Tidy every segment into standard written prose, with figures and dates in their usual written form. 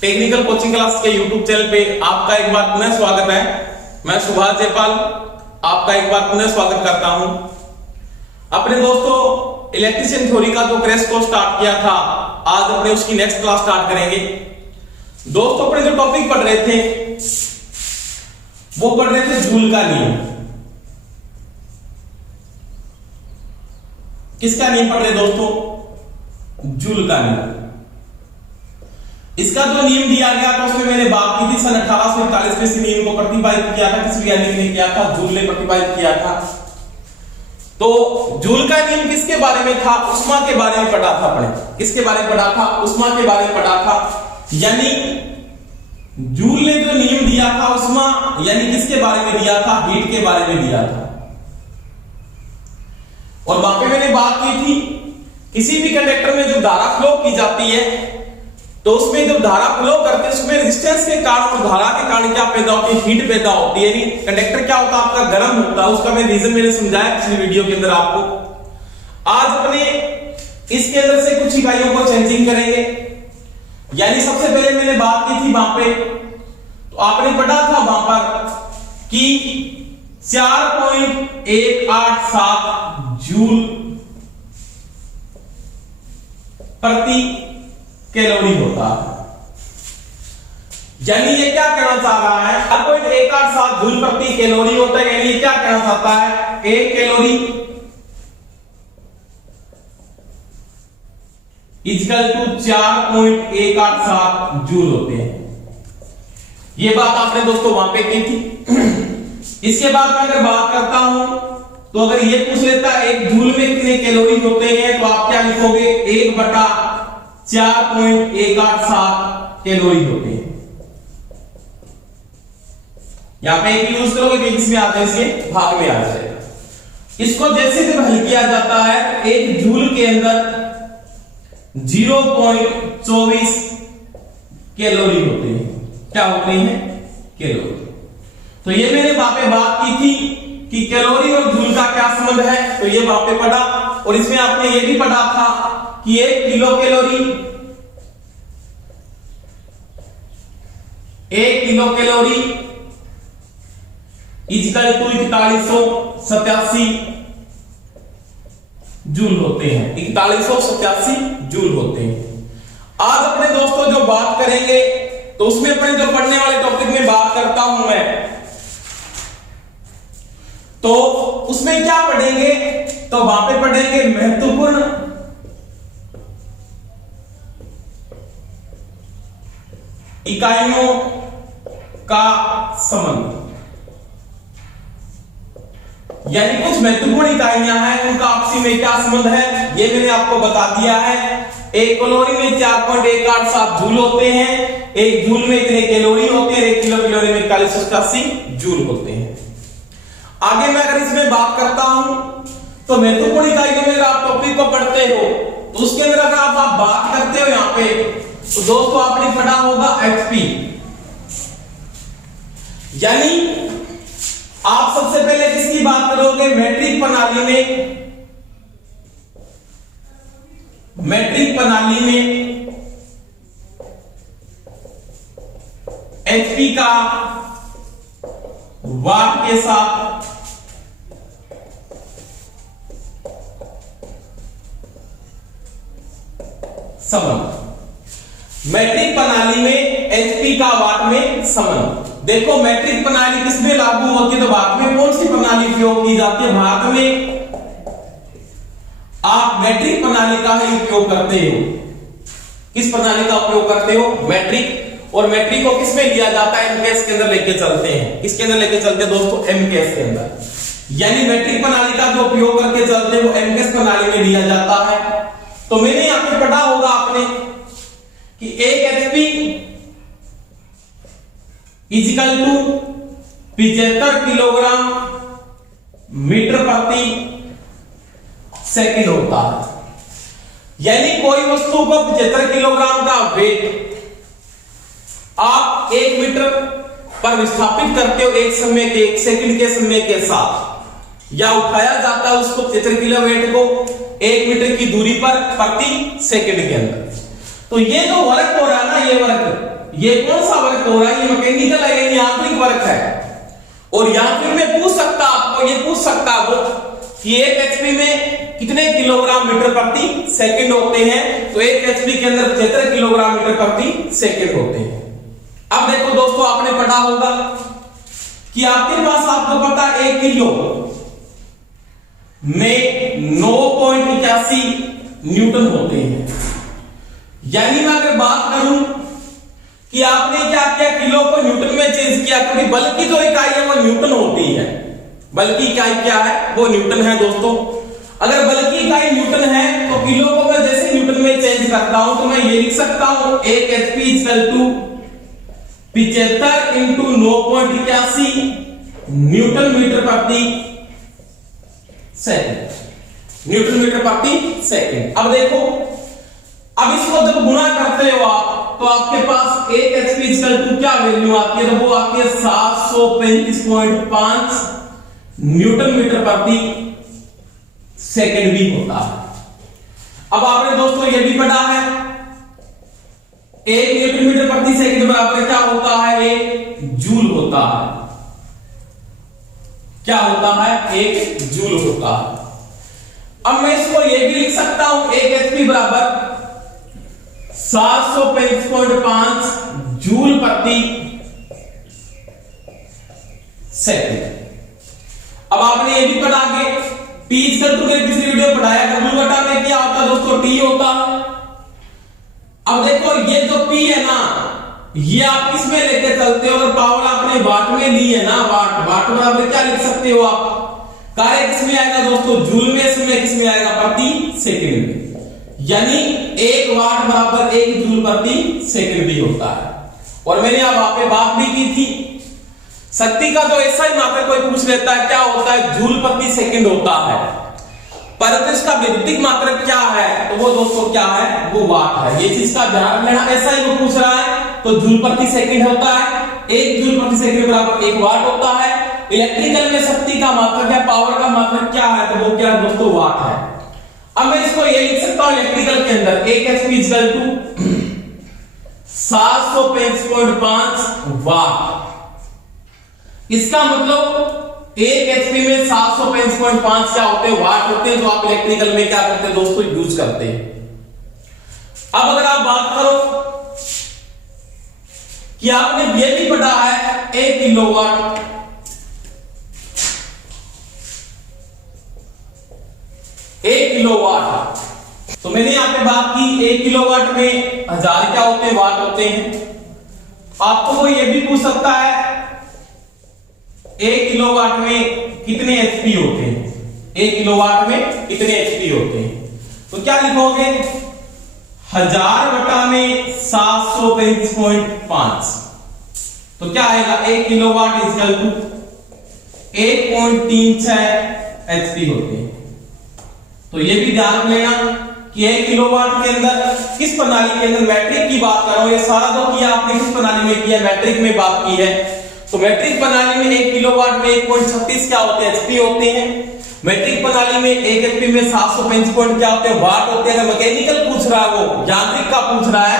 Technical coaching class के YouTube channel पे आपका एक बार पुनः स्वागत है। मैं सुभाष जयपाल आपका एक बार पुनः स्वागत करता हूं। अपने दोस्तों इलेक्ट्रिशियन थ्योरी का जो क्रैश कोर्स स्टार्ट किया था, आज अपने उसकी नेक्स्ट क्लास स्टार्ट करेंगे। दोस्तों अपने जो टॉपिक पढ़ रहे थे वो पढ़ रहे थे जूल का नियम। किसका नियम पढ़ रहे दोस्तों? जूल का नियम। इसका जो नियम दिया गया था उसमें मैंने बात की थी सन 1841 में इस नियम को प्रतिपादित किया था। किस वैज्ञानिक ने किया था? जूल ने प्रतिपादित किया था। तो जूल का नियम किसके बारे में था? उष्मा के बारे में पढ़ा था अपने। किसके बारे में पढ़ा था? उष्मा के बारे में पढ़ा था। यानी जूल ने जो नियम दिया था उष्मा यानी किसके बारे में दिया था? हीट के बारे में दिया था। और वहां पे मैंने बात की थी किसी भी कंडक्टर में जो धारा फ्लो की जाती है तो उसमें जब धारा फ्लो करते हैं उसमें रेजिस्टेंस के कारण और धारा के कारण क्या पैदा होती है? हीट पैदा होती है। यानी कंडक्टर क्या होता है? आपका गर्म होता है। उसका मैं रीजन मैंने समझाया पिछली वीडियो के अंदर आपको। आज अपने इसके अंदर से कुछ इकाइयों को चेंजिंग करेंगे। यानी सबसे पहले मैंने बात की थी वहां पे, तो आपने पढ़ा था वहां पर कि 4.187 जूल प्रति कैलोरी होता है। यानी ये क्या कहना चाह रहा है? 4.187 जूल प्रति कैलोरी होता है। यानी ये क्या कहना चाहता है? एक कैलोरी इक्वल टू 4.187 जूल होते हैं। ये बात आपने दोस्तों वहां पे की थी। इसके बाद मैं अगर बात करता हूं तो अगर ये पूछ लेता है एक जूल में कितने कैलोरी होते हैं तो आप क्या लिखोगे? 1/4.187 कैलोरी होते हैं। यहां पे एक यूज करोगे तो इसमें आता है, इसके भाग में आ जाएगा। इसको जैसे जब हल किया जाता है एक जूल के अंदर 0.24 कैलोरी होते हैं। क्या होते हैं? कैलोरी। तो ये मैंने वहां पे बात की थी कि कैलोरी और जूल का क्या संबंध है, तो ये वहां पे पढ़ा। और इसमें आपने ये भी पढ़ा था कि 1 kilo calorie 1 kilo calorie equal to 4187 joule होते हैं। 4187 जूल होते हैं। आज अपने दोस्तों जो बात करेंगे तो उसमें अपने जो पढ़ने वाले टॉपिक में बात करता हूं मैं, तो उसमें क्या पढ़ेंगे? तो वहां पे पढ़ेंगे महत्वपूर्ण इकाइयों का संबंध। यानी कुछ महत्वपूर्ण इकाइयां हैं उनका आपसी में क्या संबंध है ये मैंने आपको बता दिया है। एक कैलोरी में 4.187 जूल होते हैं। एक जूल में इतने कैलोरी होते हैं। 1 किलो कैलोरी में 4187 जूल होते हैं। आगे मैं अगर इसमें बात करता हूं तो महत्वपूर्ण इकाइयों में अगर आप टॉपिक को पढ़ते हो तो उसके अंदर अगर आप बात करते हो यहां पे तो दोस्तों आपने पढ़ा होगा एचपी। यानी आप सबसे पहले किसकी बात करोगे? मैट्रिक प्रणाली में एचपी का वाट के साथ संबंध। मैट्रिक प्रणाली में एचपी का वाट में संबंध। देखो मैट्रिक प्रणाली किसमें लागू होती है? तो भारत में कौन सी प्रणाली उपयोग की जाती है? भारत में आप मैट्रिक प्रणाली का ही उपयोग करते हो। किस प्रणाली का उपयोग करते हो? मैट्रिक। और मैट्रिक को किसमें लिया जाता है? एमकेएस के अंदर लेके चलते हैं। किसके अंदर लेके चलते हैं दोस्तों? एमकेएस के अंदर। यानी मैट्रिक प्रणाली का जो उपयोग करके चलते हैं वो एमकेएस प्रणाली में लिया जाता है। तो मैंने यहां पे पढ़ा होगा आपने कि 1 HP equal to 75 kilogram metre प्रति सेकंड होता है। यानी कोई वस्तु को 75 किलोग्राम का वेट आप 1 मीटर पर विस्थापित करते हो एक सेकंड के समय के साथ, या उठाया जाता है उसको 75 किलो वेट को 1 मीटर की दूरी पर प्रति सेकंड के अंदर। तो ये जो वर्क हो रहा है ना, ये कौन सा वर्क हो रहा है, ये मैकेनिकल है, ये यांत्रिक वर्क है। और यांत्रिक में पूछ सकता आपको, ये पूछ सकता वो कि 1 एचपी में कितने किलोग्राम मीटर प्रति सेकंड होते हैं, तो 1 एचपी के अंदर 75 किलोग्राम मीटर प्रति सेकंड होते हैं। अब देखो दोस्तों, आपने पढ़ा होगा कि आपके पास आपको पता 1 किलो में 9.81 न्यूटन होते हैं। यानी मैं अगर बात करूं कि आपने क्या किया, किलो को न्यूटन में चेंज किया, क्योंकि बल की जो इकाई है वो न्यूटन होती है। बल की इकाई क्या है, वो न्यूटन है दोस्तों। अगर बल की इकाई न्यूटन है तो किलो को मैं जैसे न्यूटन में चेंज करता हूं तो मैं ये लिख सकता हूं 1 HP equal to 75 into 9.81 newton metre प्रति सेकंड, न्यूटन मीटर प्रति सेकंड। अब देखो, अब इसको जब गुणा करते हो आप तो आपके पास 1 एचपी इक्वल टू क्या वैल्यू आती है, तो वो आती है 735.5 न्यूटन मीटर प्रति सेकंड भी होता है। अब आपने दोस्तों ये भी पढ़ा है 1 न्यूटन मीटर प्रति सेकंड बराबर क्या होता है, 1 जूल होता है। क्या होता है, 1 जूल होता है। अब मैं इसको ये भी लिख सकता हूं 1 एचपी बराबर 735.5 जूल प्रति सेकंड। अब आपने ये भी पढ़ा के P इक्वल टू के पिछली वीडियो पढ़ाया, W बटा में क्या होता है दोस्तों, T होता है। अब देखो ये जो P है ना, ये आप किस में लेके चलते हो, अगर पावर आपने वाट में ली है ना, वाट बराबर क्या लिख सकते हो आप, कार्य किस में आएगा दोस्तों, जूल में, इसमें किस में आएगा, प्रति सेकंड में। यानी 1 वाट बराबर 1 जूल प्रति सेकंड भी होता है। और मैंने अब आप पे बात भी की थी, शक्ति का जो ऐसा ही मात्रक कोई पूछ लेता है क्या होता है, जूल प्रति सेकंड होता है, परंतु इसका वैद्युतिक मात्रक क्या है, तो वो दोस्तों क्या है, वो वाट है। ये चीज का ध्यान रखना, ऐसा ही वो पूछ रहा है तो जूल प्रति सेकंड होता है, 1 जूल प्रति सेकंड बराबर 1 वाट होता है। इलेक्ट्रिकल में शक्ति का मात्रक है, पावर का मात्रक क्या है, तो वो क्या है दोस्तों, वाट है। अब मैं इसको ये लिख सकता हूं इलेक्ट्रिकल के अंदर 1 एचपी इक्वल टू 735.5 वाट। इसका मतलब 1 एचपी में 735.5 क्या होते हैं, वाट होते हैं, जो आप इलेक्ट्रिकल में क्या करते हैं दोस्तों, यूज करते हैं। अब अगर आप बात करो कि आपने ये भी पढ़ा है 1 किलोवाट, 1 किलोवाट, तो मैंने यहां पे बात की 1 किलोवाट में 1000 क्या होते हैं, वाट होते हैं। आपको वो ये भी पूछ सकता है 1 किलोवाट में कितने एचपी होते हैं, 1 किलोवाट में कितने एचपी होते हैं, तो क्या लिखोगे, 1000 बटा में 735.5, तो क्या आएगा, 1 किलोवाट इक्वल टू 1.36 एचपी होते हैं। तो ये भी ध्यान रख लेना कि 1 किलोवाट के अंदर किस प्रणाली के अंदर, मैट्रिक की बात कर रहा हूं, ये सारा जो किया आपने किस प्रणाली में किया, मैट्रिक में बात की है। तो मैट्रिक प्रणाली में 1 किलोवाट में 1.36 क्या होते हैं, एचपी होते हैं। मैट्रिक प्रणाली में 1 एचपी में 735 क्या होते हैं, वाट होते हैं। अगर मैकेनिकल पूछ रहा है, वो यांत्रिक का पूछ रहा है,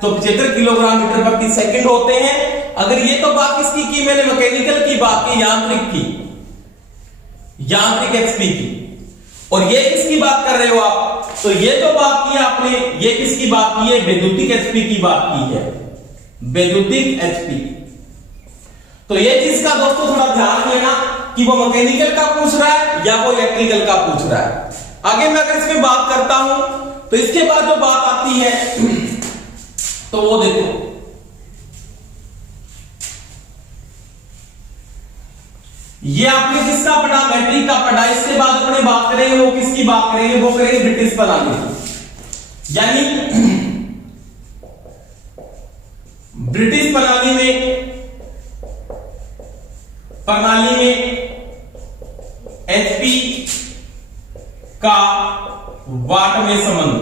तो 75 किलोग्राम मीटर प्रति सेकंड होते हैं। अगर ये तो बात किसकी की, मैंने मैकेनिकल की बात की, यांत्रिक की, यांत्रिक एचपी की। और ये किसकी बात कर रहे हो आप, तो ये तो बात की आपने, ये किसकी बात की है, वैद्युतिक एचपी की बात की है, वैद्युतिक एचपी। तो ये चीज का दोस्तों थोड़ा ध्यान लेना कि वो मैकेनिकल का पूछ रहा है या वो इलेक्ट्रिकल का पूछ रहा है। आगे मैं अगर इसमें बात करता हूं तो इसके बाद जो बात आती है तो वो देखो, ये आपने किसका पढ़ा, मैट्रिक का पढ़ा। इसके बाद अपने बात करेंगे, वो किसकी बात करेंगे, वो करेंगे ब्रिटिश प्रणाली, यानी ब्रिटिश प्रणाली में एचपी का वाट में संबंध।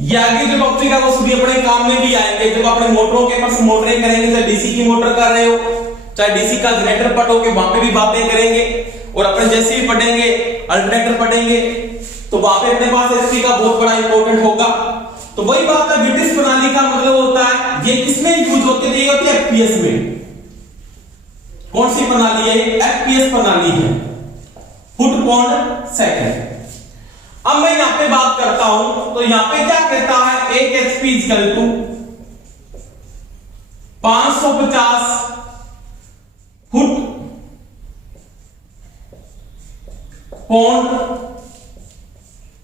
ये आगे जो टॉपिक है वो सभी अपने काम में भी आएंगे। जब अपने मोटरों के पास मोटरें करेंगे, चाहे डीसी की मोटर कर रहे हो, चाहे डीसी का जनरेटर पढ़ोगे, वहां पे भी बातें करेंगे। और अपने जैसे भी पढ़ेंगे अल्टरनेटर पढ़ेंगे, तो वहां पे अपने पास एचपी का बहुत बड़ा इंपॉर्टेंट होगा। तो वही बात है, ब्रिटिश प्रणाली का मतलब होता है ये किसमें यूज होती है, ये होती है एफपीएस में। कौन सी प्रणाली है? एफपीएस प्रणाली है, फुट पौंड सेकंड। अब मैं यहां पे बात करता हूं तो यहां पे क्या कहता है, एक HP equal to 550 foot pound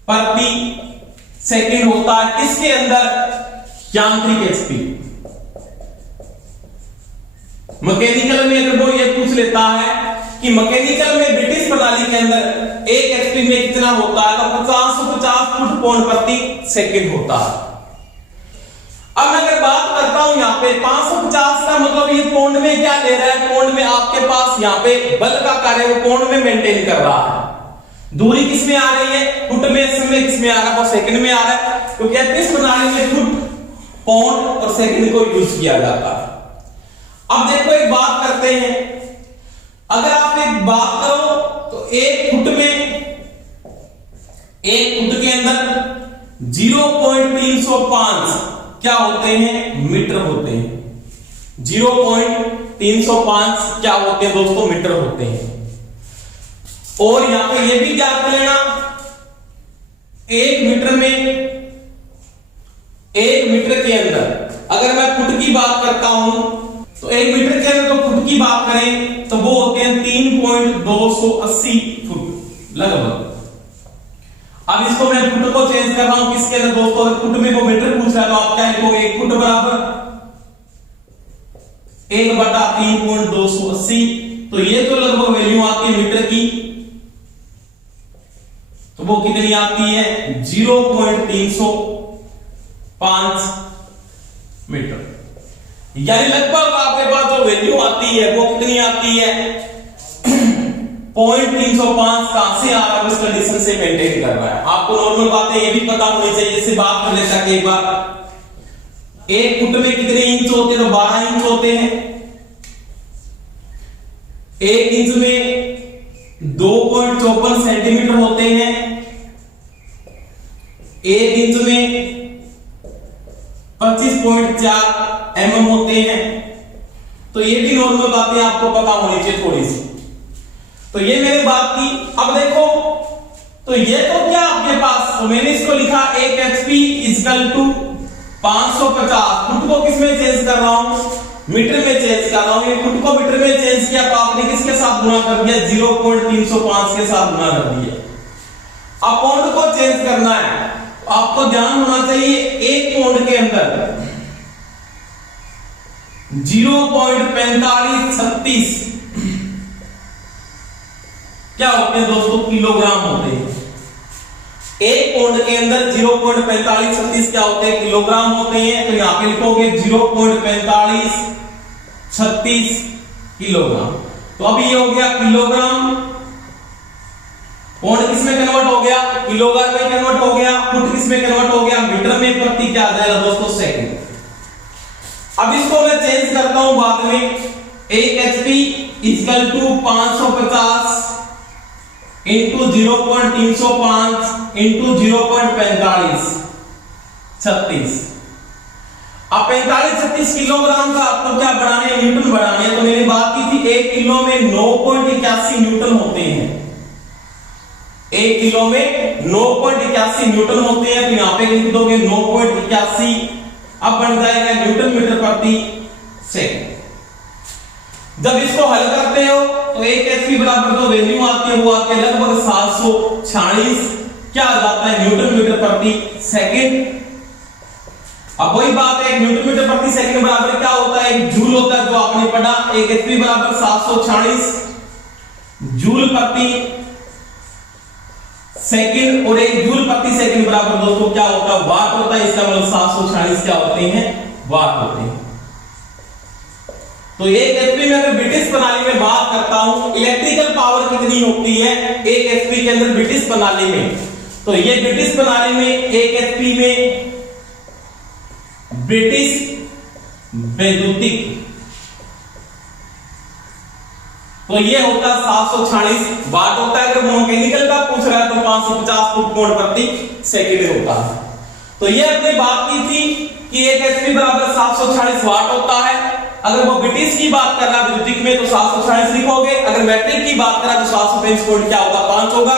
प्रति सेकंड होता है। इसके अंदर यांत्रिक एचपी। मैकेनिकल में अगर वो ये पूछ लेता है कि मैकेनिकल में ब्रिटिश प्रणाली के अंदर एक एचपी में कितना होता है, तो 550 फुट पौंड प्रति सेकंड होता है। अब मैं अगर बात करता हूं यहां पे 550 का मतलब ये पौंड में क्या ले रहा है, पौंड में आपके पास यहां पे बल का कार्य वो पौंड में मेंटेन कर रहा है। दूरी किस में आ रही है, फुट में, समय किस में आ रहा है, वो सेकंड में आ रहा है, क्योंकि इस प्रणाली में फुट, पौंड और सेकंड को यूज किया जाता है। अब देखो एक बात करते हैं, अगर आप एक बात करो तो एक फुट के अंदर 0.305 क्या होते हैं, मीटर होते हैं। 0.305 क्या होते हैं दोस्तों, मीटर होते हैं। और यहां पे ये भी याद कर लेना, एक मीटर के अंदर अगर मैं फुट की बात करता हूं तो एक मीटर के अंदर तो फुट की बात करें तो वो होते हैं 3.280 फुट लगभग। अब इसको मैं फुट को चेंज कर रहा हूं किसके अंदर दोस्तों, अगर फुट में वो मीटर पूछ रहा है तो आप क्या लिखोगे, एक फुट बराबर 1/3.280। तो ये तो लगभग वैल्यू आती है मीटर की, तो वो कितनी आती है, 0.305 मीटर। यानी लगभग आपके पास जो वैल्यू आती है वो कितनी आती है, 0.305 कहां से आ रहा है, इस कंडीशन से मेंटेन कर रहा है। आपको नॉर्मल बातें ये भी पता होनी चाहिए, जैसे बात कर लेता है एक बार, एक फुट में कितने इंच होते हैं, तो 12 इंच होते हैं। एक इंच में 2.54 सेंटीमीटर होते हैं। एक इंच में 25.4 mm होते हैं। तो ये भी नॉर्मल बातें आपको पता होनी चाहिए थोड़ी सी। तो ये मैंने बात की। अब देखो तो ये तो क्या आपके पास, तो मैंने इसको लिखा एक एचपी इक्वल टू 550। फुट को किस में चेंज कर रहा हूं, मीटर में चेंज कर रहा हूं। ये फुट को मीटर में चेंज किया तो आपने किसके साथ गुणा कर दिया, 0.305 के साथ गुणा कर दिया। अब पौंड को चेंज करना है, आपको ध्यान होना चाहिए एक पौंड के अंदर 0.4536 क्या होते हैं दोस्तों, किलोग्राम होते हैं। एक पौंड के अंदर 0.4536 क्या होते हैं, किलोग्राम होते हैं। तो यहां पे लिखोगे 0.4536 किलोग्राम। तो अब ये हो गया किलोग्राम, पौंड किस में कन्वर्ट हो गया, किलोग्राम में कन्वर्ट हो गया, फुट किस में कन्वर्ट हो गया, मीटर में प्रति क्या आ जाएगा दोस्तों, सेकंड। अब इसको मैं चेंज करता हूं बाद में, एक HP equal to 550 into 0.305 into 0.4536। अब 45-36 किलोग्राम का आपको क्या बनाने हैं, न्यूटन बनाने हैं। तो मैंने बात की थी 1 किलो में 9.81 न्यूटन होते हैं। 1 किलो में 9.81 न्यूटन होते हैं। तो यहां पे लिख दोगे 9.81। अब बन जाएगा न्यूटन मीटर प्रति सेकंड। जब इसको हल करते हो तो एक एचपी बराबर जो वैल्यू आती है वो आती है लगभग 746 क्या आ जाता है, न्यूटन मीटर प्रति सेकंड। अब वही बात है, न्यूटन मीटर प्रति सेकंड बराबर क्या होता है, एक जूल होता है, जो आपने पढ़ा। एक एचपी बराबर 746 जूल प्रति सेकंड, और एक जूल प्रति सेकंड बराबर दोस्तों क्या होता है, वाट होता है। इसका मतलब 746 क्या होते हैं, वाट होते हैं। तो एक एचपी में अगर ब्रिटिश प्रणाली में बात करता हूं, इलेक्ट्रिकल पावर कितनी होती है एक एचपी के अंदर ब्रिटिश प्रणाली में, तो ये ब्रिटिश प्रणाली में एक एचपी में ब्रिटिश वैद्युतिक, तो ये होता है 746 वाट होता है। अगर मैकेनिकल का पूछ रहा है तो 550 फुट कोण प्रति सेकंड होता है। तो ये अपने बात की थी कि एक एचपी बराबर 746 वाट होता है। अगर वो ब्रिटिश की बात कर रहा है विद्युतिक में तो 746 लिखोगे, अगर मैट्रिक की बात कर रहा है तो 723 पॉइंट क्या होगा 5 होगा,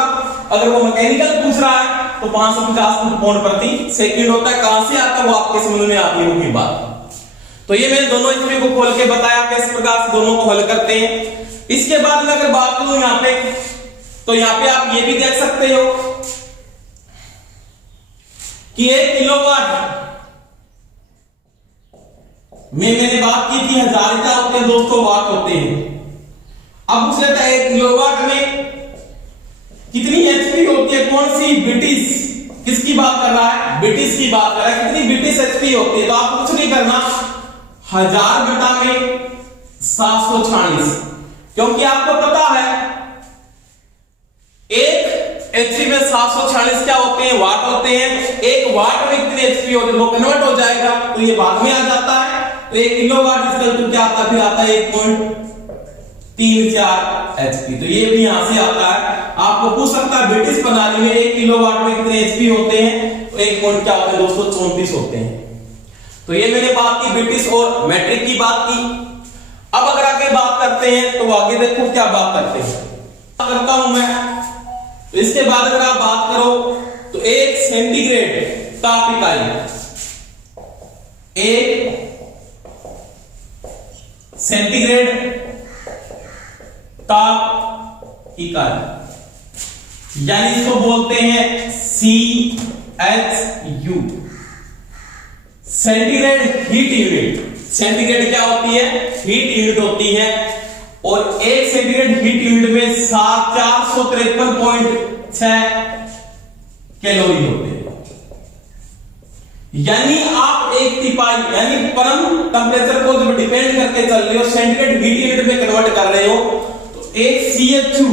अगर वो मैकेनिकल पूछ रहा है तो 550 पौंड प्रति सेकंड होता है। कहां से आता है वो आपके समझ में आती होगी बात। तो ये मैंने दोनों एचपी को खोल के बताया किस प्रकार से दोनों को हल करते हैं। इसके बाद में अगर बात करूं यहां पे, तो यहां पे आप ये भी देख सकते हो कि 1 किलोवाट में मैंने बात की थी 1000 क्या होते हैं 200 वाट होते हैं। अब पूछ लेता है 1 किलोवाट में कितनी एचपी होती है, कौन सी ब्रिटिश, किसकी बात कर रहा है, ब्रिटिश की बात कर रहा है, कितनी ब्रिटिश एचपी होती है। तो आप कुछ नहीं करना, 1000 बटा में 746, क्योंकि आपको पता है एक एचपी में 746 क्या होते हैं वाट होते हैं। एक वाट में कितनी एचपी होती है वो कन्वर्ट हो जाएगा, तो ये बाद में आ जाता है। तो 1 किलोवाट इक्वल टू क्या आता है, फिर आता है 1.34 एचपी। तो ये भी यहां से आता है। आपको पूछ सकता है ब्रिटिश प्रणाली में 1 किलोवाट में कितने एचपी होते हैं, तो 1 पॉइंट क्या होते हैं 234 होते हैं। तो ये मैंने बात की ब्रिटिश और मैट्रिक की बात की। अब अगर आगे बात करते हैं तो आगे देखो क्या बात करते हैं, करता हूं मैं। तो इसके बाद अगर आप बात करो तो एक सेंटीग्रेड ताप इकाई, एक सेंटीग्रेड ताप इकाई यानी इसको बोलते हैं CHU, centigrade heat unit. Centigrade क्या होती है, हीट यूनिट होती है। और एक सेंटीग्रेड हीट यूनिट में 453.6 कैलोरी होते हैं। यानी आप एक तिपाई यानी परम टेम्परेचर को जब डिपेंड करके चल रहे हो, सेंटीग्रेड हीट यूनिट में कन्वर्ट कर रहे हो, तो एक CHU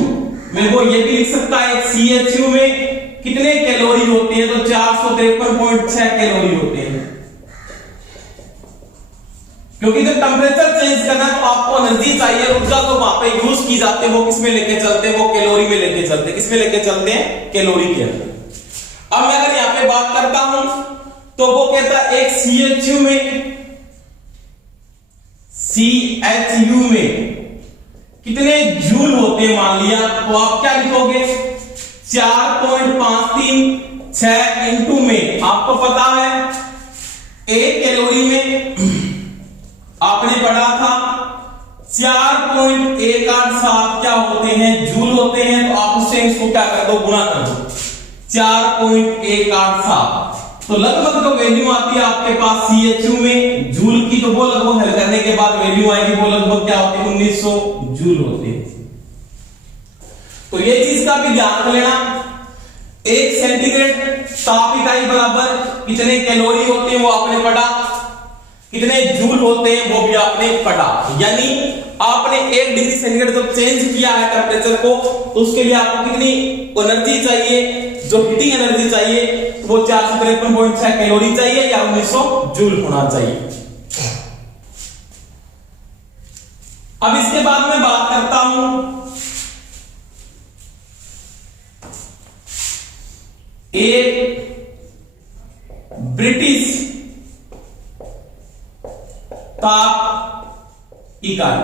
में वो ये भी लिख सकता है एक CHU में कितने कैलोरी होते हैं, तो 453.6 कैलोरी होते हैं। क्योंकि जब टेम्परेचर चेंज करना है तो आपको एनर्जी चाहिए, ऊर्जा तो वहां पे यूज की जाती है, वो किसमें लेके चलते हैं, वो कैलोरी में लेके चलते हैं। किसमें लेके चलते हैं, कैलोरी के अंदर। अब मैं अगर यहां पे बात करता हूं तो वो कहता है एक CHU में कितने जूल होते हैं मान लिया, तो आप क्या लिखोगे 4.536 इंटू में आपको पता है एक कैलोरी में आपने पढ़ा था 4.187 क्या होते हैं, जूल होते हैं। तो आप उससे इसको क्या कर दो, गुणा कर दो 4.187। तो लगभग जो वैल्यू आती है आपके पास CHU में जूल की, तो वो लगभग हल करने के बाद वैल्यू आएगी वो लगभग क्या होती है 1900 जूल होती है। तो ये चीज का भी ध्यान रख लेना। एक सेंटीग्रेड ताप इकाई बराबर कितने कैलोरी होते हैं वो आपने पढ़ा, कितने जूल होते हैं वो भी आपने पढ़ा। यानी आपने 1 डिग्री सेंटीग्रेड जब चेंज किया है टेम्परेचर को, तो उसके लिए आपको कितनी एनर्जी चाहिए, जो हीटिंग एनर्जी चाहिए वो 453.6 कैलोरी चाहिए या 1900 जूल होना चाहिए। अब इसके बाद मैं बात करता हूं एक ब्रिटिश ताप इकाई।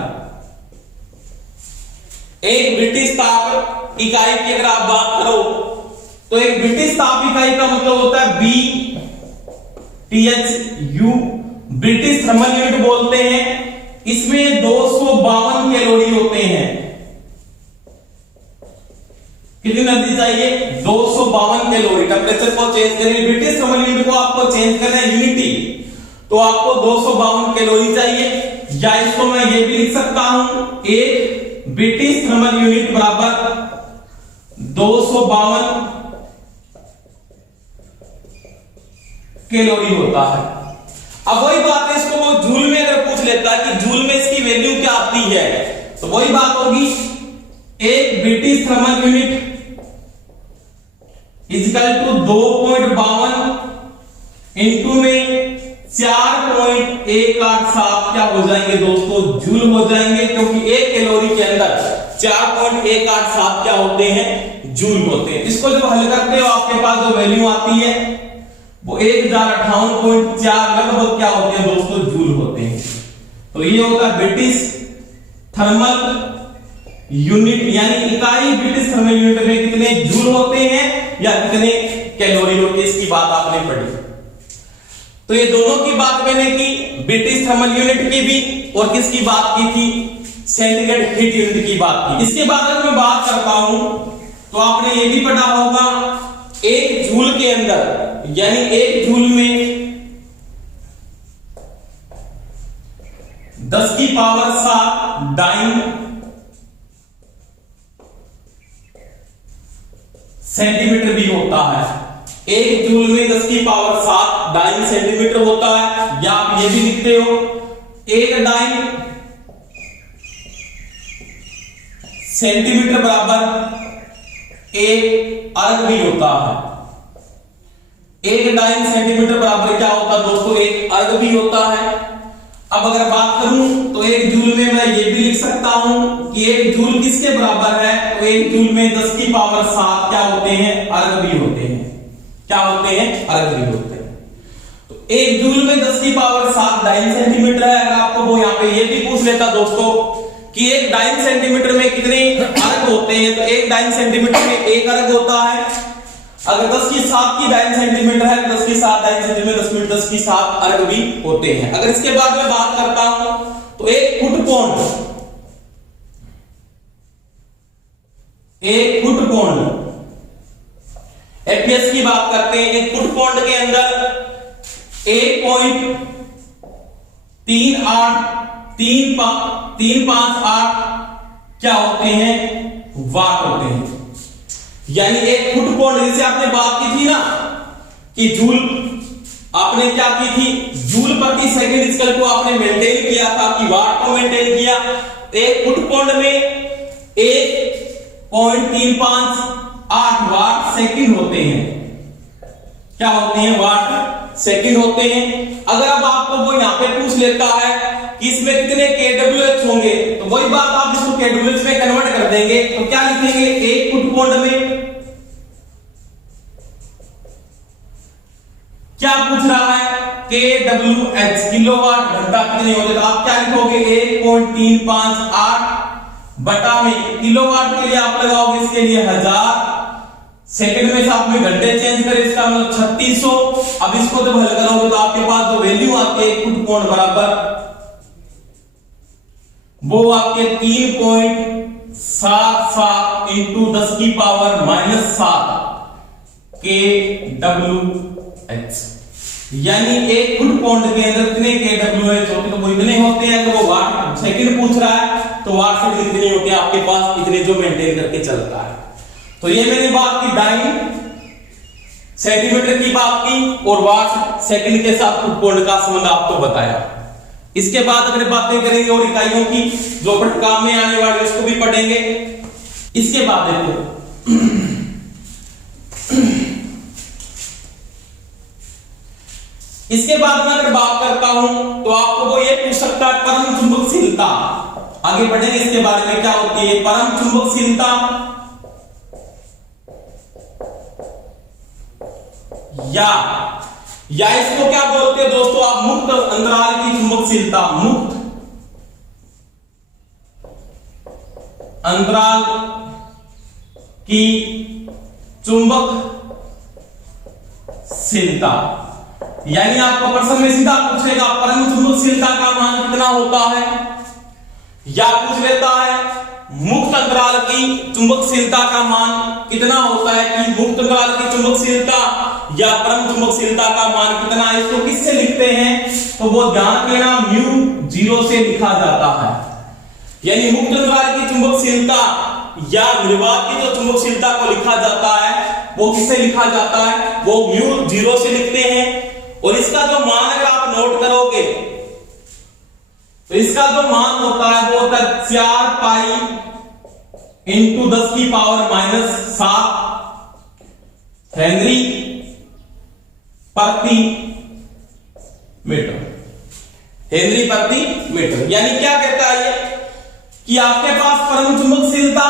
एक ब्रिटिश ताप इकाई की अगर आप बात करो तो एक ब्रिटिश ताप इकाई का मतलब होता है BTHU, ब्रिटिश थर्मल यूनिट बोलते हैं। इसमें 252 कैलोरी होते हैं। कितनी एनर्जी चाहिए, 252 कैलोरी। टेम्परेचर को चेंज करने, ब्रिटिश थर्मल यूनिट को आपको चेंज करना है यूनिटी, तो आपको 252 कैलोरी चाहिए। या इसको मैं ये भी लिख सकता हूं एक ब्रिटिश थर्मल यूनिट बराबर 252 कैलोरी होता है। अब वही बात है, इसको वो जूल में अगर पूछ लेता है कि जूल में इसकी वैल्यू क्या आती है, तो वही बात होगी एक British thermal unit equal to 2.52 into में 4.187 क्या हो जाएंगे दोस्तों, जूल हो जाएंगे। क्योंकि एक कैलोरी के अंदर 4.187 क्या होते हैं, जूल होते हैं। इसको जब हल करते हो आपके पास जो वैल्यू आती है वो 1058.4 लगभग क्या होते हैं दोस्तों, जूल होते हैं। तो ये होगा ब्रिटिश थर्मल यूनिट, यानी इकाई ब्रिटिश थर्मल यूनिट में कितने जूल होते हैं या कितने कैलोरी होती है, इसकी बात आपने पढ़ी। तो ये दोनों की बात मैंने की, ब्रिटिश थर्मल यूनिट की भी और किसकी बात की थी, सेंटीग्रेड हीट यूनिट की बात की। इसके बाद अगर मैं बात करता हूं तो आपने ये भी पढ़ा होगा, एक जूल के अंदर यानी एक जूल में 10 की पावर 7 डाइन सेंटीमीटर भी होता है। एक जूल में 10 की पावर 7 डाइन सेंटीमीटर होता है, या आप ये भी लिखते हो एक डाइन सेंटीमीटर बराबर एक अर्ग भी होता है। एक डाइन सेंटीमीटर बराबर क्या होता है दोस्तों, एक अर्ग भी होता है। अब अगर बात करूं तो एक जूल में मैं ये भी लिख सकता हूं कि एक जूल किसके बराबर है, तो एक जूल में 10 की पावर 7 क्या होते हैं, अर्ग भी होते हैं। क्या होते हैं, अर्ग भी होते हैं। तो एक जूल में 10 की पावर 7 डाइन सेंटीमीटर है। अगर आपको वो यहां पे ये भी पूछ लेता दोस्तों कि एक डाइन सेंटीमीटर में कितने अर्ग होते हैं, तो एक डाइन सेंटीमीटर में एक अर्ग होता है। अगर 10 की 7 की डाइन सेंटीमीटर है, 10 की 7 डाइन सेंटीमीटर 10 की 7 अर्ग भी होते हैं। अगर इसके बाद में बात करता हूं तो एक फुट पौंड एफपीएस की बात करते हैं। एक फुट पौंड के अंदर 1.358 क्या होते हैं, वाट होते हैं। यानी एक फुट पौंड, जैसे आपने बात की थी ना कि जूल, आपने क्या की थी, जूल प्रति सेकंड स्केल को आपने मेंटेन किया था कि वाट को मेंटेन किया। एक फुट पौंड में 1.358 वाट सेकंड होते हैं। क्या होते हैं, वाट सेकंड होते हैं। अगर अब आपको वो यहां पे पूछ लेता है कि इसमें कितने केडब्ल्यूएच होंगे, तो वही बात आप इसको केडब्ल्यूएच में कन्वर्ट कर देंगे, तो क्या लिखेंगे, एक फुट पौंड में क्या पूछ रहा है, केडब्ल्यूएच किलोवाट घंटा कितने होते, तो आप क्या लिखोगे, 1.358 बटा में किलोवाट के लिए आप लगाओगे इसके लिए 1000, सेकंड में साथ में घंटे चेंज करें, इसका मतलब 3600। अब इसको जब हल करोगे तो आपके पास जो वैल्यू आती है एक फुट पौंड बराबर, वो आपके 3.77 इंटू 10 की पावर -7 KWH। यानी एक फुट पौंड के अंदर कितने KWH होते, तो वो इतने होते हैं। अगर वो वाट सेकंड पूछ रहा है तो वाट सेकंड कितने होते हैं आपके पास, इतने जो मेंटेन करके चलता है। तो ये मैंने बात की डाइन सेंटीमीटर की बात की और वाट सेकंड के साथ फुट पौंड का संबंध आपको बताया। इसके बाद अगर बातें करेंगे और इकाइयों की जो काम में आने वाली उसको भी पढ़ेंगे। इसके बाद देखो इसके बाद में अगर बात करता हूं तो आपको वो ये पूछ सकता है परम चुंबकशीलता। आगे बढ़ेंगे इसके बारे में, क्या होती है परम चुंबकशीलता, या इसको क्या बोलते हैं दोस्तों आप, मुक्त अंतराल की चुंबकशीलता। मुक्त अंतराल की चुंबकशीलता, यानी आपको प्रश्न में सीधा पूछेगा परम चुंबकशीलता का मान कितना होता है, या पूछ लेता है मुक्त अंतराल की चुंबकशीलता का मान कितना होता है, कि मुक्त अंतराल की चुंबकशीलता या परम चुंबकशीलता का मान कितना है। इसको किससे लिखते हैं, तो वो ध्यान देना μ0 से लिखा जाता है। यानी मुक्त अंतराल की चुंबकशीलता या निर्वात की जो चुंबकशीलता को लिखा जाता है वो किससे लिखा जाता है, वो μ0 से लिखते हैं। और इसका जो मान अगर आप नोट करोगे तो इसका जो मान होता है वो होता है 4 पाई इंटू 10 की पावर -7 हेनरी प्रति मीटर। हेनरी प्रति मीटर यानी क्या कहता है ये, कि आपके पास परम चुंबकशीलता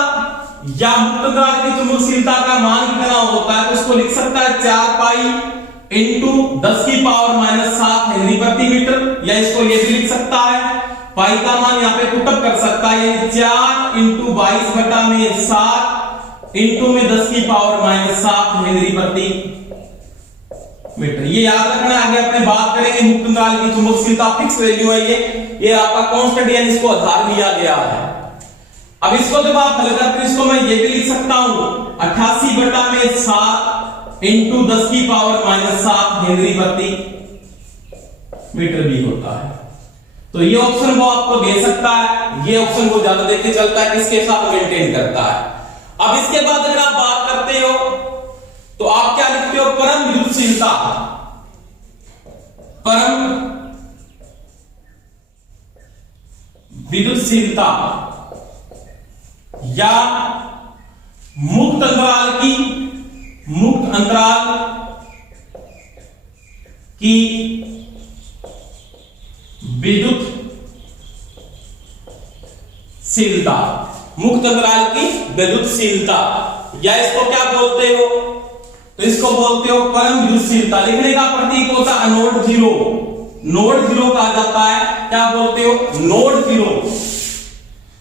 या मुक्त अंतराल की चुंबकशीलता का मान कितना होता है, तो उसको लिख सकता है 4 पाई इंटू 10 की पावर माइनस 7 हेनरी प्रति मीटर, या इसको ये भी लिख सकता है, पाई का मान यहाँ पे पुटअप कर सकता है, यानी 4 इंटू 22/7 इंटू में 10 की पावर माइनस 7 हेनरी प्रति मीटर। ये याद रखना है, आगे अपने बात करेंगे मुक्त अंतराल की चुंबकशीलता फिक्स वैल्यू है ये आपका कांस्टेंट, यानी इसको आधार लिया गया है। अब इसको जब आप हल करते हैं, इसको मैं ये भी लिख सकता हूं 88/7 इंटू 10 की पावर माइनस 7 हेनरी प्रति मीटर भी होता है। तो ये ऑप्शन वो आपको दे सकता है, ये ऑप्शन को ज्यादा देके चलता है, किसके साथ मेंटेन करता है। अब इसके बाद अगर आप बात करते हो तो आप क्या लिखते हो, परम विद्युतशीलता, परम विद्युतशीलता या मुक्त अंतराल की विद्युतशीलता, मुक्त अंतराल की विद्युतशीलता, या इसको क्या बोलते हो, तो इसको बोलते हो परम विद्युतशीलता। लिखने का प्रतीक होता है नोड जीरो, नोड जीरो कहा जाता है, क्या बोलते हो, नोड जीरो,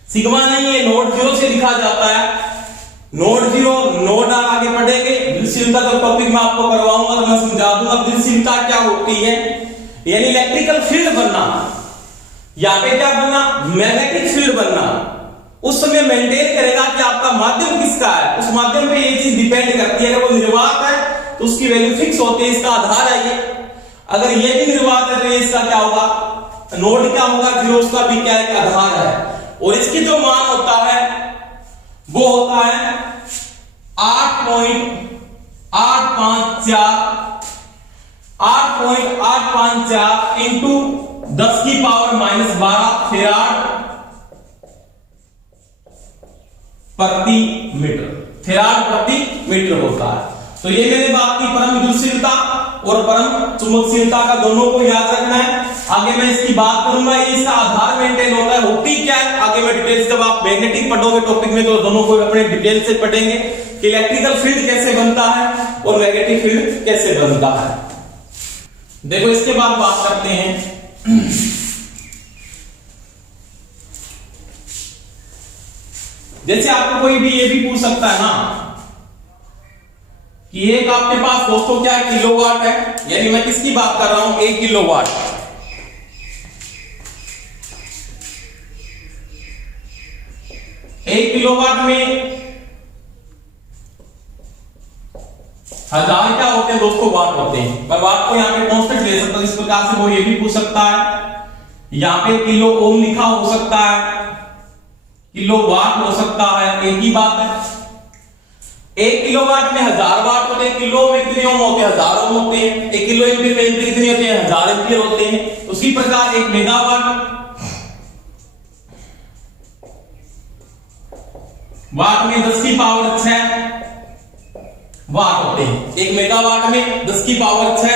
सिग्मा नहीं है, नोड जीरो से लिखा जाता है, नोड जीरो, नोड आगे पढ़ेंगे। विद्युतशीलता का टॉपिक मैं आपको करवाऊंगा तो मैं समझा दूंगा विद्युतशीलता क्या होती है, यानी इलेक्ट्रिकल फील्ड बनना, यहां पे क्या बनना, मैग्नेटिक फील्ड बनना, उस समय मेंटेन करेगा कि आपका माध्यम किसका है, उस माध्यम पे ये चीज डिपेंड करती है। अगर वो निर्वात है तो उसकी वैल्यू फिक्स होती है, इसका आधार है ये। अगर ये भी निर्वात है तो ये इसका क्या होगा, नोड क्या होगा, जीरो, उसका भी क्या है, आधार है। और इसकी जो मान होता है वो होता है 8.854 इंटू 10 की पावर माइनस 12 फेराड प्रति मीटर, फेराड प्रति मीटर होता है। तो ये मैंने बात की परम विद्युतशीलता और परम चुंबकशीलता का, दोनों को याद रखना है। आगे मैं इसकी बात करूंगा, ये इसका आधार मेंटेन होता है, होती क्या है आगे मैं डिटेल से, जब आप मैग्नेटिक पढ़ोगे टॉपिक में तो दोनों को अपने डिटेल से पढ़ेंगे कि इलेक्ट्रिकल फील्ड कैसे बनता है और मैग्नेटिक फील्ड कैसे बनता है। देखो इसके बाद बात करते हैं जैसे आपको कोई भी ये भी पूछ सकता है ना कि एक आपके पास दोस्तों क्या किलोवाट है, यानी मैं किसकी बात कर रहा हूं, 1 किलोवाट। एक किलोवाट में 1000 क्या होते हैं दोस्तों, वाट होते हैं। पर वाट को यहां पे कांस्टेंट ले सकता हूं, इस प्रकार से वो ये भी पूछ सकता है, यहां पे किलो ओम लिखा हो सकता है, किलो वाट हो सकता है, एक ही बात है। 1 किलोवाट में 1000 वाट होते हैं, किलो में कितने ओम होते हैं, 1000 ओम होते हैं। 1 किलो एम्पीयर में एम्पीयर कितने होते हैं, 1000 एम्पीयर होते हैं। उसी प्रकार 1 मेगावाट, वाट में 10 की पावर 6 वाट होते हैं, 1 मेगावाट में 10 की पावर 6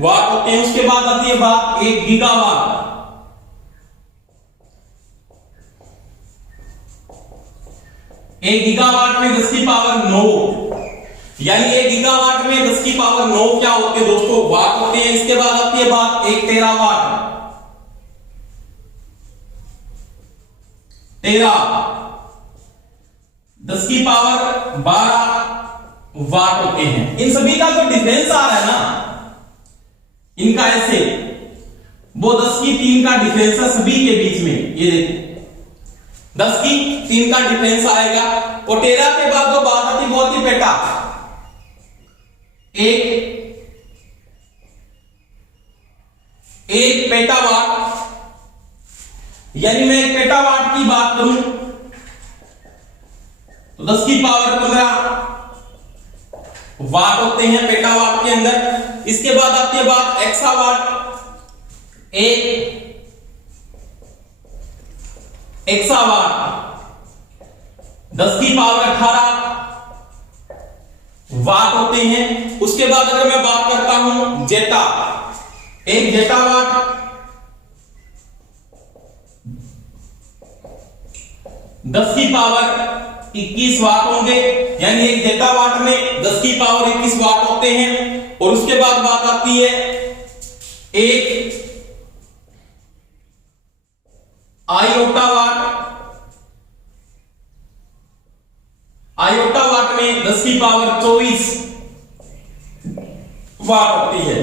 वाट होते हैं। उसके बाद आती है बात 1 गीगावाट, 1 गीगावाट में 10 की पावर 9, यानी 1 गीगावाट में 10 की पावर 9 क्या होते हैं दोस्तों, वाट होते हैं। इसके बाद आती है बात 1 टेरावाट, 10 की पावर 12 वाट होते हैं। इन सभी का जो डिफरेंस आ रहा है ना, इनका ऐसे वो 10 की 3 का डिफरेंस है सभी के बीच में, ये देखो 10 की 3 का डिफरेंस आएगा। और 13 के बाद जो बात आती वो होती पेटा, एक पेटावाट, यानी मैं 1 पेटावाट की बात करूं तो 10 की पावर 15 वाट होते हैं पेटावाट के अंदर। इसके बाद आती है बात एक्सावाट, 1 एक्सावाट 10 की पावर 18 वाट होते हैं। उसके बाद अगर मैं बात करता हूं जेटा, 1 जेटावाट 10 की पावर 21 वाट होंगे, यानी 1 जेटावाट में 10 की पावर 21 वाट होते हैं। और उसके बाद बात आती है एक आयोटा वाट। आयोटा वाट में 10 की पावर 24 वाट होती है।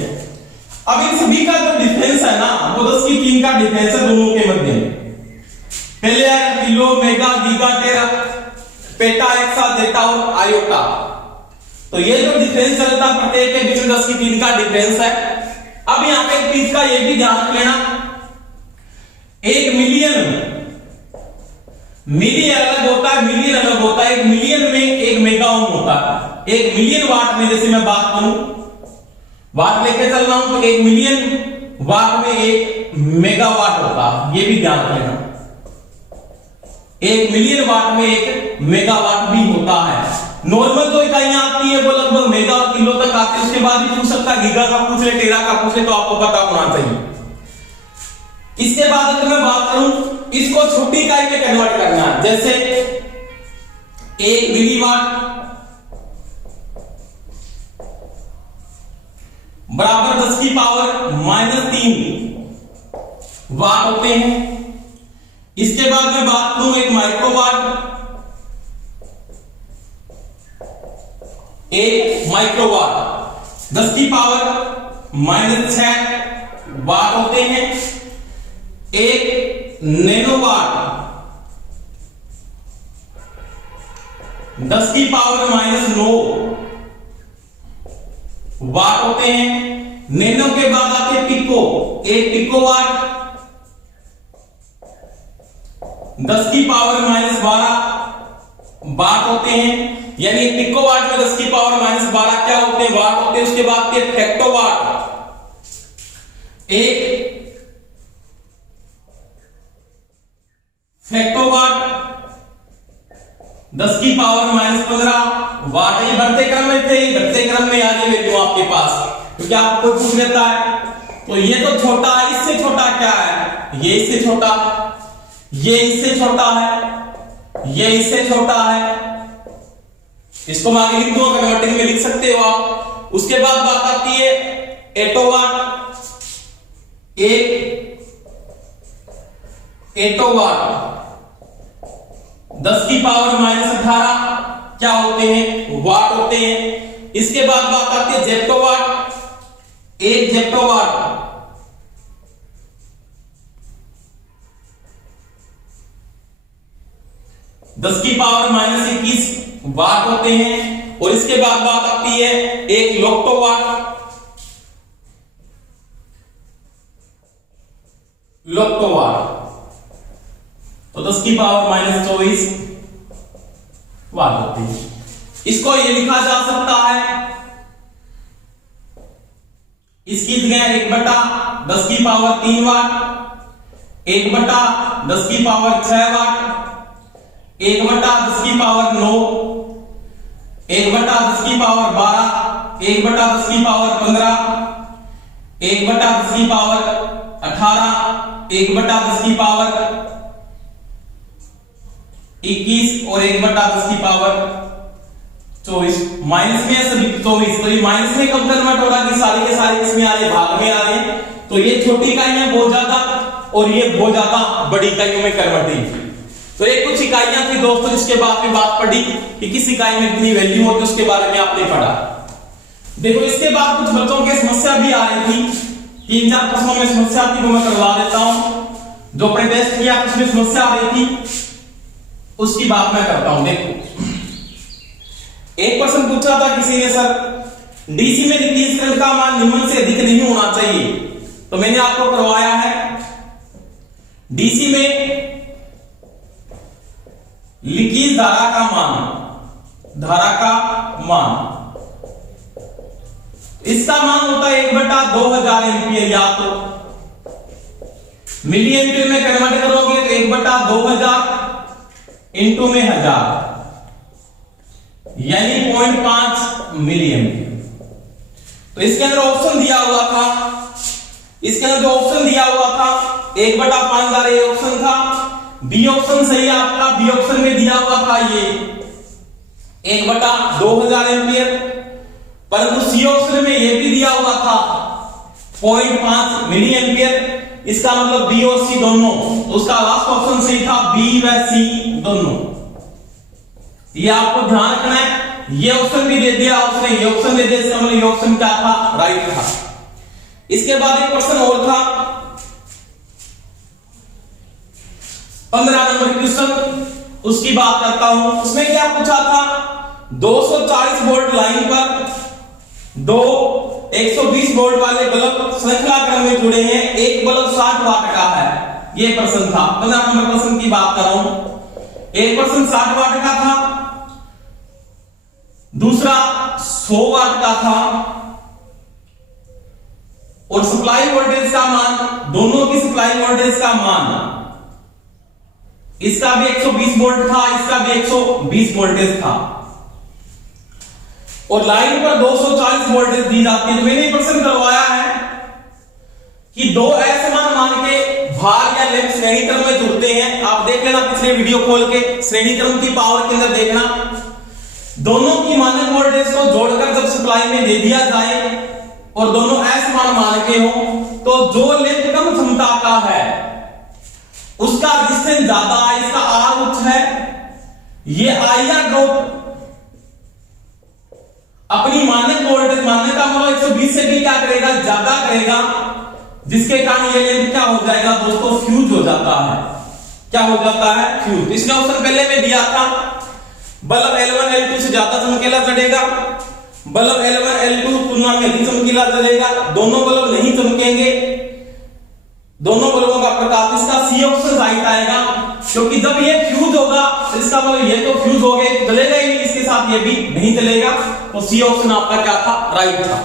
अब इन सभी का जो डिफरेंस है ना वो 10 की 3 का डिफरेंस है दोनों के मध्य में। पहले है किलो, मेगा, गीगा, टेरा, पेटा, एक्सा, जेटा और आयोटा। तो ये जो डिफरेंस चलता है प्रत्येक के बीच में 10 की 3 का डिफरेंस है। अब यहां पे एक चीज का ये भी ध्यान रख लेना, एक मिलियन, मिली अलग होता है, मिलियन अलग होता है। एक मिलियन में एक मेगा ओम होता है। एक मिलियन वाट में जैसे मैं बात करूं, वाट लेके चल रहा हूं तो एक मिलियन वाट में एक मेगावाट होता है, ये भी ध्यान रखना। एक मिलियन वाट में एक मेगावाट भी होता है। नॉर्मल जो इकाइयां आती है वो लगभग मेगा और किलो तक आती है। उसके बाद भी पूछ सकता है, गीगा का पूछ ले, टेरा का पूछ ले, तो आपको पता होना चाहिए। इसके बाद अगर मैं बात करूं, इसको छोटी इकाई में कन्वर्ट करना है। जैसे 1 मिलीवाट बराबर 10 की पावर -3 वाट होते हैं। इसके बाद मैं बात करूं एक माइक्रोवाट, एक माइक्रोवाट 10 की पावर -6 वाट होते हैं। एक नैनोवाट 10 की पावर -9 वाट होते हैं। नैनो के बाद आते हैं पिको, एक पिकोवाट 10 की पावर -12 वाट होते हैं। यानी एक पिकोवाट में 10 की पावर -12 क्या होते हैं, वाट होते हैं। उसके बाद के फेक्टोवाट, एक फेक्टोवाट 10 की पावर -15 वाट। ये बढ़ते क्रम में थे, घटते क्रम में आ रही वैल्यू आपके पास, क्योंकि आपको पूछ लेता है। तो ये तो छोटा है, इससे छोटा क्या है, ये इससे छोटा, ये इससे छोटा है, ये इससे छोटा है। इसको मैं आगे लिख दूंगा, कन्वर्टिंग में लिख सकते हो आप। उसके बाद बात आती है एटोवाट, एक एटोवाट 10 की पावर -18 क्या होते हैं, वाट होते हैं। इसके बाद बात आती है जेप्टोवाट, एक जेप्टोवाट 10 की पावर -21 वाट होते हैं। और इसके बाद बात आती है एक लोक्टोवाट, लोक्टोवाट तो 10 की पावर -24 वाट होती है। इसको ये लिखा जा सकता है, इसकी जगह 1/10 की पावर 3 वाट, 1/10 की पावर 6 वाट, 1/10 की पावर 9, 1/10 की पावर 12, 1/10 की पावर 15, 1/10 की पावर 18, 1/10 की पावर 21 और 1/10 की पावर 24। माइनस में सभी 24, तो ये माइनस में कब कन्वर्ट हो रहा है कि सारी के सारे किसमें आ रहे, भाग में आ रहे हैं। तो ये छोटी इकाइयां बहुत ज्यादा और ये बहुत ज्यादा बड़ी इकाइयों में कन्वर्ट हुई। तो ये कुछ इकाइयां थी दोस्तों, जिसके बाद में बात पड़ी कि किस इकाई में कितनी वैल्यू होती है, उसके बारे में आपने पढ़ा। देखो इसके बाद कुछ बच्चों की समस्या भी आ रही थी, 3-4 प्रश्नों में समस्या थी, वो मैं करवा देता हूं। जो अपने टेस्ट किया उसमें समस्या आ रही थी, उसकी बात मैं करता हूं। देखो एक प्रश्न पूछा था किसी ने, सर डीसी में लीकेज करंट का मान निम्न से अधिक नहीं होना चाहिए। तो मैंने आपको करवाया है डीसी में लीकेज धारा का मान, धारा का मान, इसका मान होता है 1/2000 एम्पियर, या तो मिली एम्पियर में कन्वर्ट करोगे तो 1/2000 इंटू में 1000 यानी 0.5 मिली एम्पियर। तो इसके अंदर ऑप्शन दिया हुआ था, इसके अंदर जो ऑप्शन दिया हुआ था 1/5000 ये ऑप्शन था। बी ऑप्शन सही है आपका, बी ऑप्शन में दिया हुआ था ये 1/2000 एम्पियर। परंतु सी ऑप्शन में यह भी दिया हुआ था 0.5 मिली एम्पियर, इसका मतलब बी और सी दोनों, तो उसका लास्ट ऑप्शन सही था, बी व सी दोनों। ये आपको ध्यान रखना है। ये ऑप्शन भी दे दिया उसने, ये ऑप्शन दे दिया, इसका मतलब ये ऑप्शन क्या था, राइट था। इसके बाद एक क्वेश्चन और था 15 नंबर क्वेश्चन, उसकी बात करता हूं। उसमें क्या पूछा था, 240 वोल्ट लाइन पर दो 120 वोल्ट वाले बल्ब श्रृंखला क्रम में जुड़े हैं, एक बल्ब 60 वाट का है। ये प्रश्न था, 15 नंबर प्रश्न की बात कर रहा हूं। एक प्रश्न 60 वाट का था, दूसरा 100 वाट का था, और सप्लाई वोल्टेज का मान, दोनों की सप्लाई वोल्टेज का मान, इसका भी 120 वोल्ट था, इसका भी 120 वोल्टेज था, और लाइन पर 240 वोल्टेज दी जाती है। तो मैंने प्रश्न करवाया है कि दो असमान मान के भार या लैंप श्रेणी क्रम में जुड़ते हैं। आप देख लेना पिछले वीडियो खोल के, श्रेणी क्रम की पावर के अंदर देखना, दोनों की मानक वोल्टेज को जोड़कर जब सप्लाई में दे दिया जाए और दोनों असमान मान के हो, तो जो लैंप कम क्षमता का है उसका रेजिस्टेंस ज्यादा है, इसका आर उच्च है, ये आईआर ड्रॉप अपनी मानक वोल्टेज, मानक का मतलब 120 से भी क्या करेगा, ज्यादा करेगा, जिसके कारण ये लैंप क्या हो जाएगा दोस्तों, फ्यूज हो जाता है। क्या हो जाता है, फ्यूज। इसने ऑप्शन पहले में दिया था बल्ब L1 L2 से ज्यादा चमकीला जलेगा, बल्ब L1 L2 तुलना में अधिक चमकीला जलेगा, दोनों बल्ब नहीं चमकेंगे, दोनों बल्बों का प्रकाश, इसका सी ऑप्शन राइट आएगा, क्योंकि जब ये फ्यूज होगा तो इसका मतलब ये तो फ्यूज हो गए, जलेगा ही नहीं, इसके साथ ये भी नहीं जलेगा, तो सी ऑप्शन आपका क्या था, राइट था।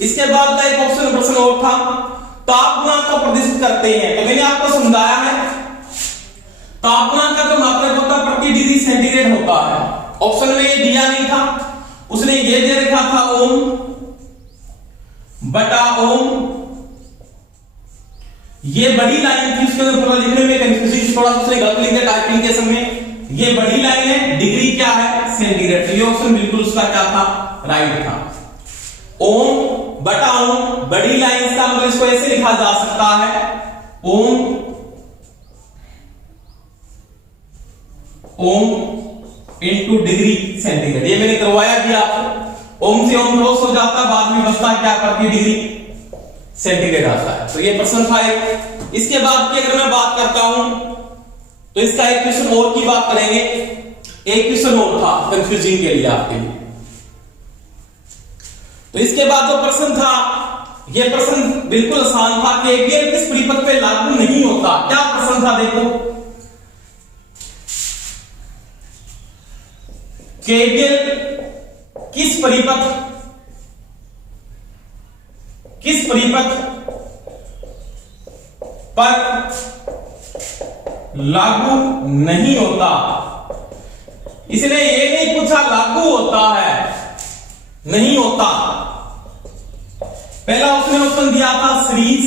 इसके बाद का एक ऑप्शन प्रश्न और था, तापमान को प्रदर्शित करते हैं। तो मैंने आपको समझाया है तापमान का जो मात्रक होता है प्रति डिग्री सेंटीग्रेड होता है। ऑप्शन में ये दिया नहीं था, उसने ये दे रखा था ओम बटा ओम, ये बड़ी लाइन थी, उसके अंदर पूरा लिखने में कंफ्यूजन, थोड़ा सा गलत लिख दिया टाइपिंग के समय। ये बड़ी लाइन है, डिग्री क्या है, सेंटीग्रेड। तो ये ऑप्शन बिल्कुल उसका क्या था, राइट था। ओम बटा ओम, बड़ी लाइन, इसका मतलब इसको ऐसे लिखा जा सकता है, ओम इनटू डिग्री सेंटीग्रेड। ये मैंने करवाया भी आपको, ओम से ओम क्रॉस हो जाता है, बाद में बचता क्या प्रति डिग्री सेंटीग्रेड आता है। तो ये प्रश्न था एक। इसके बाद की अगर मैं बात करता हूं तो इसका एक क्वेश्चन और की बात करेंगे। एक क्वेश्चन और था कंफ्यूजिंग के लिए आपके लिए। तो इसके बाद जो प्रश्न था, यह प्रश्न बिल्कुल आसान था, केवीएल किस परिपथ पे लागू नहीं होता। क्या प्रश्न था, देखो, केवीएल किस परिपथ पर लागू नहीं होता। इसने ये नहीं पूछा लागू होता है, नहीं होता। पहला ऑप्शन दिया था सीरीज,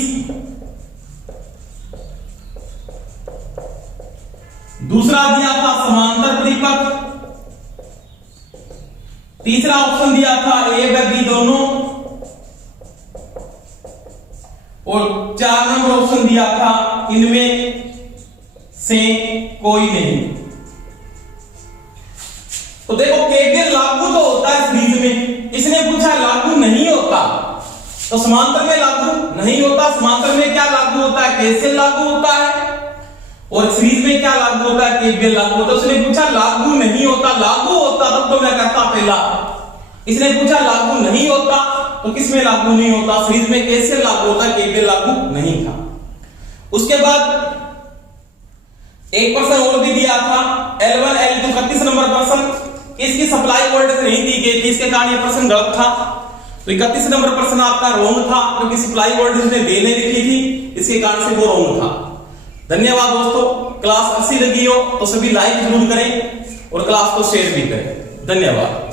दूसरा दिया था समांतर परिपथ, तीसरा ऑप्शन दिया था ए व बी दोनों, और 4 नंबर ऑप्शन दिया था इनमें से कोई नहीं। तो देखो केवीएल लागू तो होता है सीरीज में, इसने पूछा लागू नहीं होता, तो समांतर में लागू नहीं होता। समांतर में क्या लागू होता है, केसीएल लागू होता है, और सीरीज में क्या लागू होता है, केवीएल लागू होता है। उसने पूछा लागू नहीं होता, लागू होता तब तो मैं कहता पहला। इसने पूछा लागू नहीं होता, तो किसमें लागू नहीं होता, सीरीज में केसीएल लागू होता है, केवीएल लागू नहीं था। उसके बाद एक प्रश्न और भी दिया था L1 L2 31 नंबर प्रश्न, इसकी सप्लाई वोल्टेज नहीं दी गई थी, इसके कारण यह प्रश्न गलत था। तो 31 नंबर प्रश्न आपका रॉन्ग था, क्योंकि सप्लाई वोल्टेज ने दे नहीं लिखी थी, इसके कारण से वो रॉन्ग था। धन्यवाद दोस्तों। क्लास अच्छी लगी हो तो सभी लाइक जरूर करें और क्लास को शेयर भी करें। धन्यवाद।